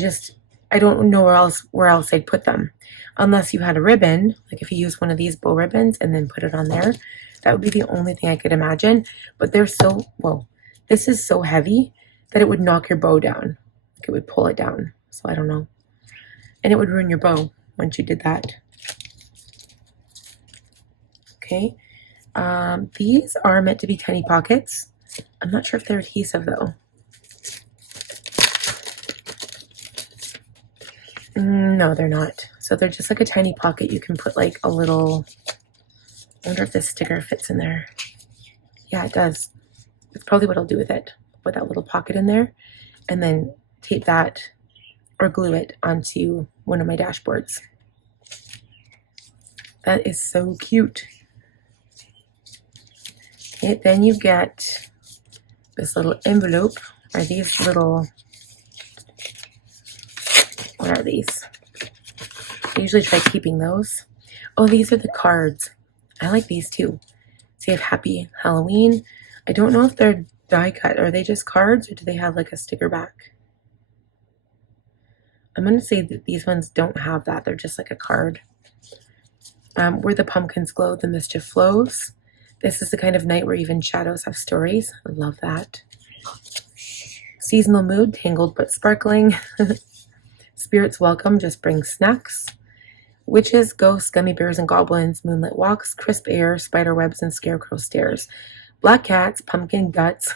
don't know where else I'd put them. Unless you had a ribbon, like if you use one of these bow ribbons and then put it on there, that would be the only thing I could imagine. But they're so, well, this is so heavy that it would knock your bow down. Like it would pull it down. So I don't know. And it would ruin your bow once you did that. Okay. These are meant to be tiny pockets. I'm not sure if they're adhesive though. No, they're not. So they're just like a tiny pocket. You can put like a little, I wonder if this sticker fits in there. Yeah, it does. That's probably what I'll do with it. Put that little pocket in there and then tape that or glue it onto one of my dashboards. That is so cute. Okay, then you get this little envelope, or these little, what are these? I usually try keeping those. Oh, these are the cards. I like these too. So you have Happy Halloween. I don't know if they're die cut. Are they just cards or do they have like a sticker back? I'm going to say that these ones don't have that. They're just like a card. Where the pumpkins glow, the mischief flows. This is the kind of night where even shadows have stories. I love that. Seasonal mood, tangled but sparkling. Spirits welcome, just bring snacks. Witches, ghosts, gummy bears and goblins, moonlit walks, crisp air, spider webs and scarecrow stairs. Black cats, pumpkin guts,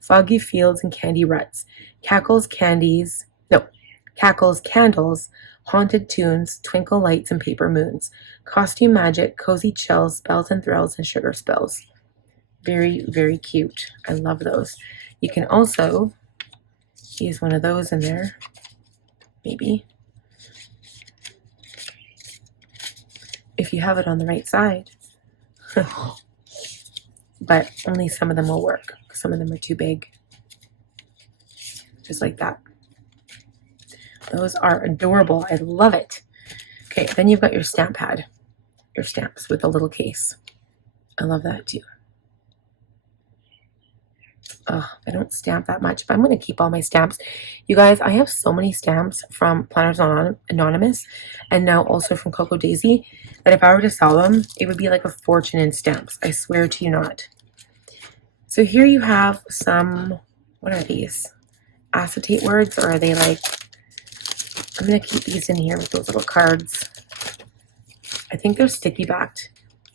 foggy fields and candy ruts. Cackles, candles, haunted tunes, twinkle lights and paper moons. Costume magic, cozy chills, spells and thrills and sugar spills. Very, very cute. I love those. You can also use one of those in there, maybe. If you have it on the right side. But only some of them will work. Some of them are too big. Just like that. Those are adorable. I love it. Okay, then you've got your stamp pad. Your stamps with a little case. I love that too. Oh, I don't stamp that much, but I'm going to keep all my stamps. You guys, I have so many stamps from Planners Anonymous and now also from Cocoa Daisy that if I were to sell them, it would be like a fortune in stamps. I swear to you not. So here you have some, what are these? Acetate words, or are they like, I'm going to keep these in here with those little cards. I think they're sticky backed.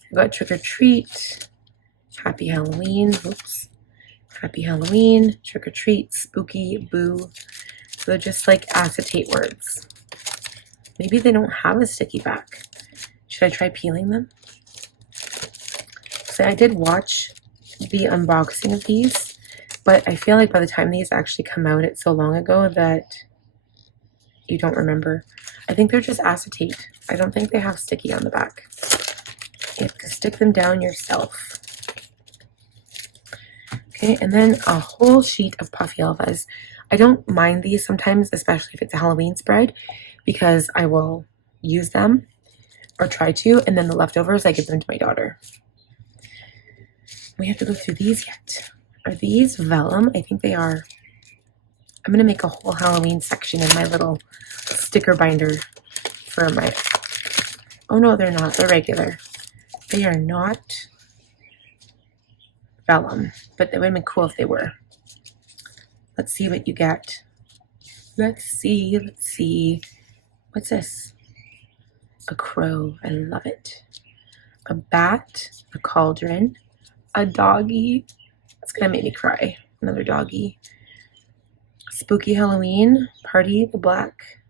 I've got trick or treat, happy Halloween, oops. Happy Halloween, trick or treat, spooky, boo. So they're just like acetate words. Maybe they don't have a sticky back. Should I try peeling them? So I did watch the unboxing of these, but I feel like by the time these actually come out, it's so long ago that you don't remember. I think they're just acetate. I don't think they have sticky on the back. You have to stick them down yourself. Okay, and then a whole sheet of Puffy Elvas. I don't mind these sometimes, especially if it's a Halloween spread, because I will use them or try to, and then the leftovers I give them to my daughter. We have to go through these yet. Are these vellum? I think they are. I'm going to make a whole Halloween section in my little sticker binder for my... Oh no, they're not. They're regular. They are not vellum, but it would have been cool if they were. Let's see what you get. Let's see. What's this? A crow. I love it. A bat, a cauldron, a doggy. It's gonna make me cry. Another doggy. Spooky Halloween party, the black.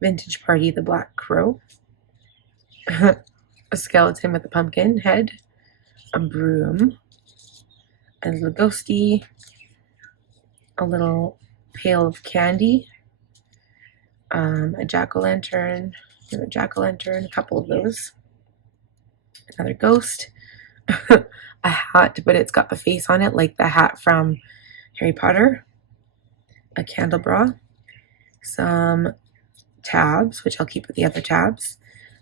Vintage party, the black crow. A skeleton with a pumpkin head. A broom. A little ghosty, a little pail of candy, a jack-o'-lantern, a couple of those, another ghost, a hat, but it's got the face on it, like the hat from Harry Potter, a candelabra, some tabs, which I'll keep with the other tabs,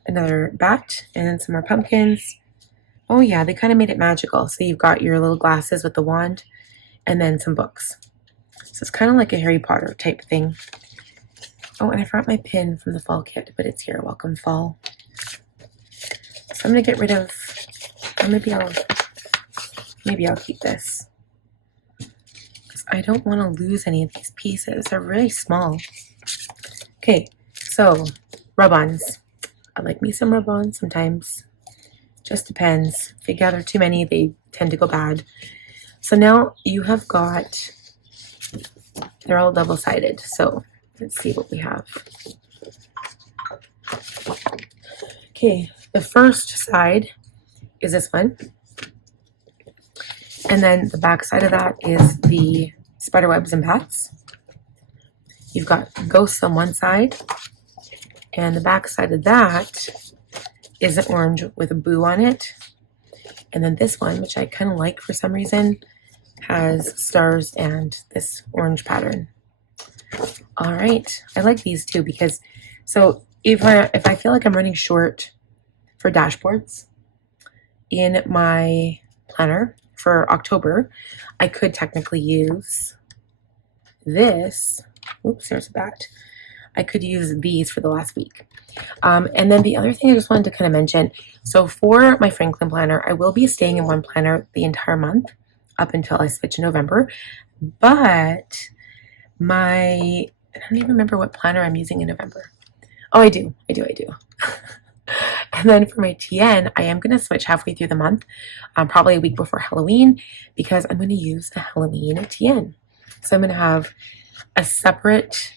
another bat, and then some more pumpkins. Oh yeah, they kind of made it magical. So you've got your little glasses with the wand, and then some books. So it's kind of like a Harry Potter type thing. Oh, and I forgot my pin from the fall kit, but it's here. Welcome fall. So I'm gonna get rid of, or maybe I'll keep this. Because I don't want to lose any of these pieces. They're really small. Okay, so rub-ons. I like me some rub-ons sometimes. Just depends. If you gather too many, they tend to go bad. So now you have got, they're all double-sided. So let's see what we have. Okay, the first side is this one. And then the back side of that is the spiderwebs and bats. You've got ghosts on one side. And the back side of that is an orange with a boo on it. And then this one, which I kind of like for some reason, has stars and this orange pattern. All right, I like these too because, so if I feel like I'm running short for dashboards in my planner for October, I could technically use this. Oops, there's a bat. I could use these for the last week. And then the other thing I just wanted to kind of mention, so for my Franklin planner, I will be staying in one planner the entire month up until I switch in November. But I don't even remember what planner I'm using in November. Oh, I do. And then for my TN, I am going to switch halfway through the month, probably a week before Halloween, because I'm going to use a Halloween TN. So I'm going to have a separate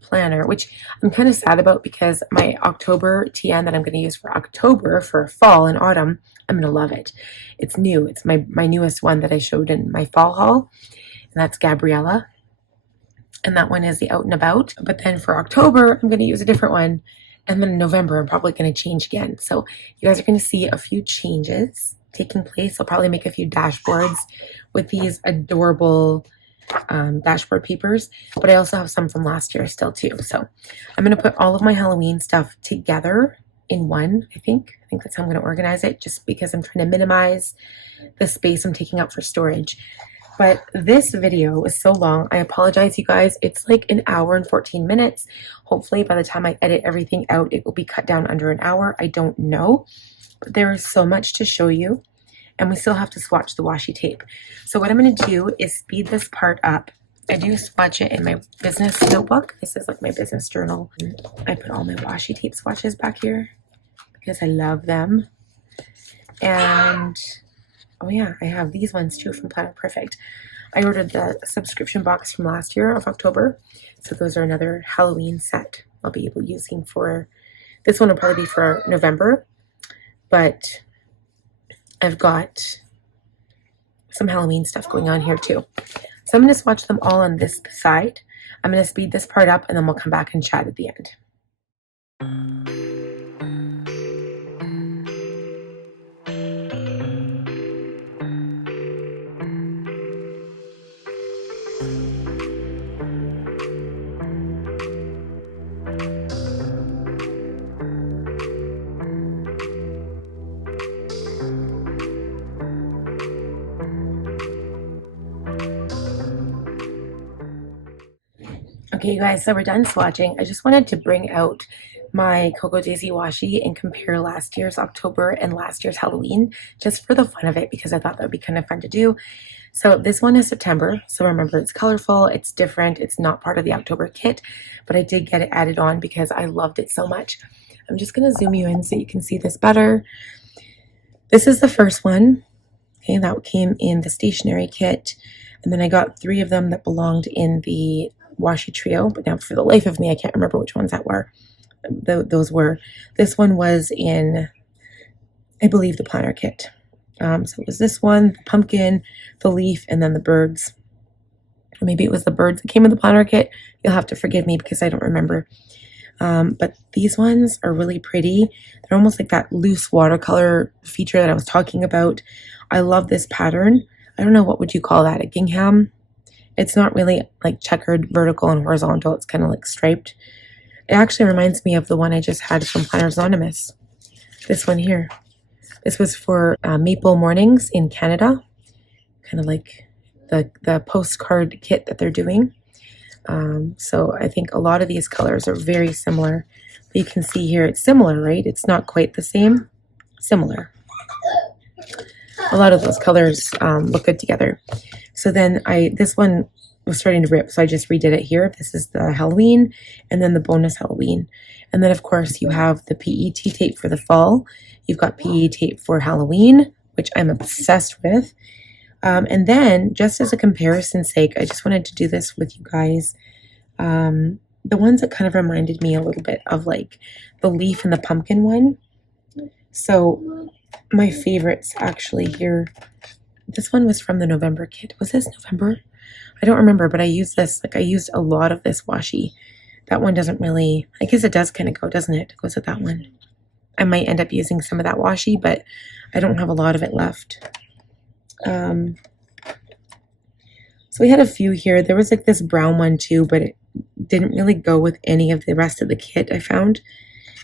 planner, which I'm kind of sad about because my October TN that I'm going to use for October for fall and autumn, I'm going to love it. It's new. It's my newest one that I showed in my fall haul, and that's Gabriella. And that one is the Out and About. But then for October, I'm going to use a different one. And then in November, I'm probably going to change again. So you guys are going to see a few changes taking place. I'll probably make a few dashboards with these adorable dashboard papers. But I also have some from last year still too. So I'm going to put all of my Halloween stuff together in one, I think. I think that's how I'm going to organize it, just because I'm trying to minimize the space I'm taking up for storage. But this video is so long. I apologize, you guys. It's like an hour and 14 minutes. Hopefully by the time I edit everything out, it will be cut down under an hour. I don't know. But there is so much to show you. And we still have to swatch the washi tape. So what I'm going to do is speed this part up. I do swatch it in my business notebook. This is like my business journal. I put all my washi tape swatches back here because I love them. And oh yeah, I have these ones too from Planet Perfect. I ordered the subscription box from last year of October. So those are another Halloween set I'll be able using for, this one will probably be for November, but I've got some Halloween stuff going on here too. So I'm going to swatch them all on this side. I'm going to speed this part up and then we'll come back and chat at the end. Okay, you guys, so we're done swatching. I just wanted to bring out my Cocoa Daisy washi and compare last year's October and last year's Halloween, just for the fun of it, because I thought that would be kind of fun to do. So this one is September. So remember, it's colorful, it's different, it's not part of the October kit, but I did get it added on because I loved it so much. I'm just going to zoom you in so you can see this better. This is the first one. Okay, that came in the stationery kit. And then I got 3 of them that belonged in the washi trio, but now for the life of me I can't remember which ones that were. Those were, this one was in, I believe, the planner kit. So it was this one, the pumpkin, the leaf, and then the birds. Or maybe it was the birds that came in the planner kit. You'll have to forgive me because I don't remember. But these ones are really pretty. They're almost like that loose watercolor feature that I was talking about. I love this pattern. I don't know, what would you call that? A gingham? It's not really like checkered vertical and horizontal. It's kind of like striped. It actually reminds me of the one I just had from Planners Anonymous. This one here. This was for Maple Mornings in Canada. Kind of like the postcard kit that they're doing. So I think a lot of these colors are very similar. But you can see here it's similar, right? It's not quite the same. Similar. A lot of those colors look good together. So then this one was starting to rip, so I just redid it here. This is the Halloween, and then the bonus Halloween. And then, of course, you have the PET tape for the fall. You've got PET tape for Halloween, which I'm obsessed with. And then, just as a comparison's sake, I just wanted to do this with you guys. The ones that kind of reminded me a little bit of like the leaf and the pumpkin one. So my favorites actually here. This one was from the November kit. Was this November? I don't remember, but I used this. Like I used a lot of this washi. That one doesn't really, I guess it does kind of go, doesn't it? It goes with that one. I might end up using some of that washi, but I don't have a lot of it left. So we had a few here. There was like this brown one too, but it didn't really go with any of the rest of the kit I found,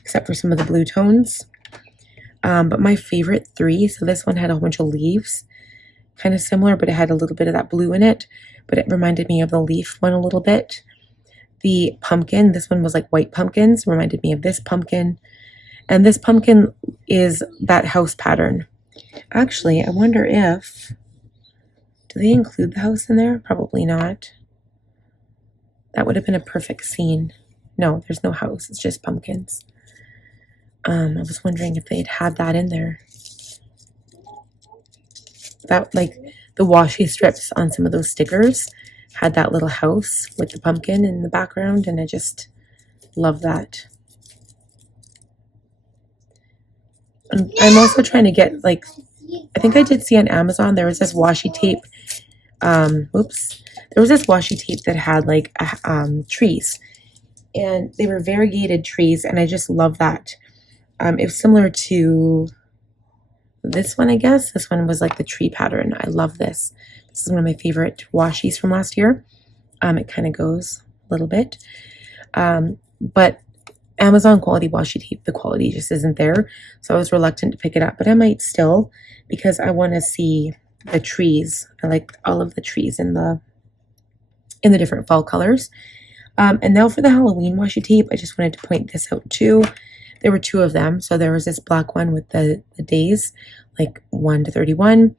except for some of the blue tones. But my favorite three, so this one had a whole bunch of leaves, kind of similar, but it had a little bit of that blue in it, but it reminded me of the leaf one a little bit. The pumpkin, this one was like white pumpkins, reminded me of this pumpkin. And this pumpkin is that house pattern. Actually, I wonder if, do they include the house in there? Probably not. That would have been a perfect scene. No, there's no house. It's just pumpkins. I was wondering if they'd had that in there. That, like, the washi strips on some of those stickers had that little house with the pumpkin in the background, and I just love that. I'm also trying to get, like, I think I did see on Amazon there was this washi tape. There was this washi tape that had like trees, and they were variegated trees, and I just love that. It was similar to this one, I guess. This one was like the tree pattern. I love this. This is one of my favorite washis from last year. It kind of goes a little bit, but Amazon quality washi tape, the quality just isn't there, so I was reluctant to pick it up, but I might still, because I want to see the trees. I like all of the trees in the different fall colors. And now for the Halloween washi tape, I just wanted to point this out too. There were two of them. So there was this black one with the days, like 1 to 31.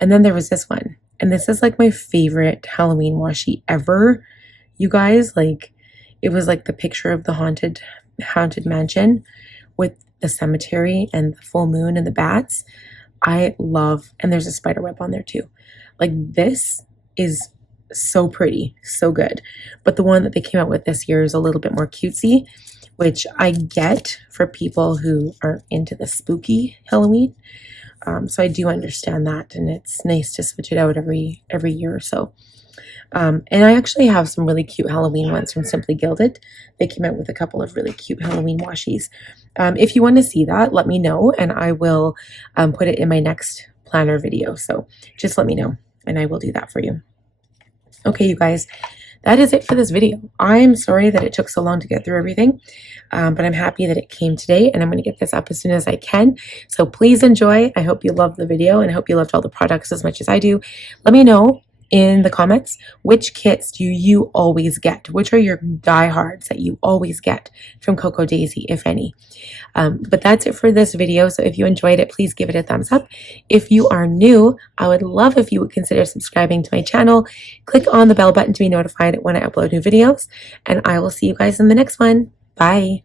And then there was this one. And this is like my favorite Halloween washi ever. You guys, like, it was like the picture of the haunted mansion with the cemetery and the full moon and the bats. I love, and there's a spider web on there too. Like, this is so pretty, so good. But the one that they came out with this year is a little bit more cutesy, which I get for people who are into the spooky Halloween. So I do understand that, and it's nice to switch it out every year or so. And I actually have some really cute Halloween ones from Simply Gilded. They came out with a couple of really cute Halloween washies. If you want to see that, let me know, and I will put it in my next planner video. So just let me know, and I will do that for you. Okay, you guys, that is it for this video. I'm sorry that it took so long to get through everything, but I'm happy that it came today, and I'm going to get this up as soon as I can. So please enjoy. I hope you loved the video, and I hope you loved all the products as much as I do. Let me know in the comments, which kits do you always get? Which are your diehards that you always get from Cocoa Daisy, if any? But that's it for this video. So if you enjoyed it, please give it a thumbs up. If you are new, I would love if you would consider subscribing to my channel. Click on the bell button to be notified when I upload new videos, and I will see you guys in the next one. Bye.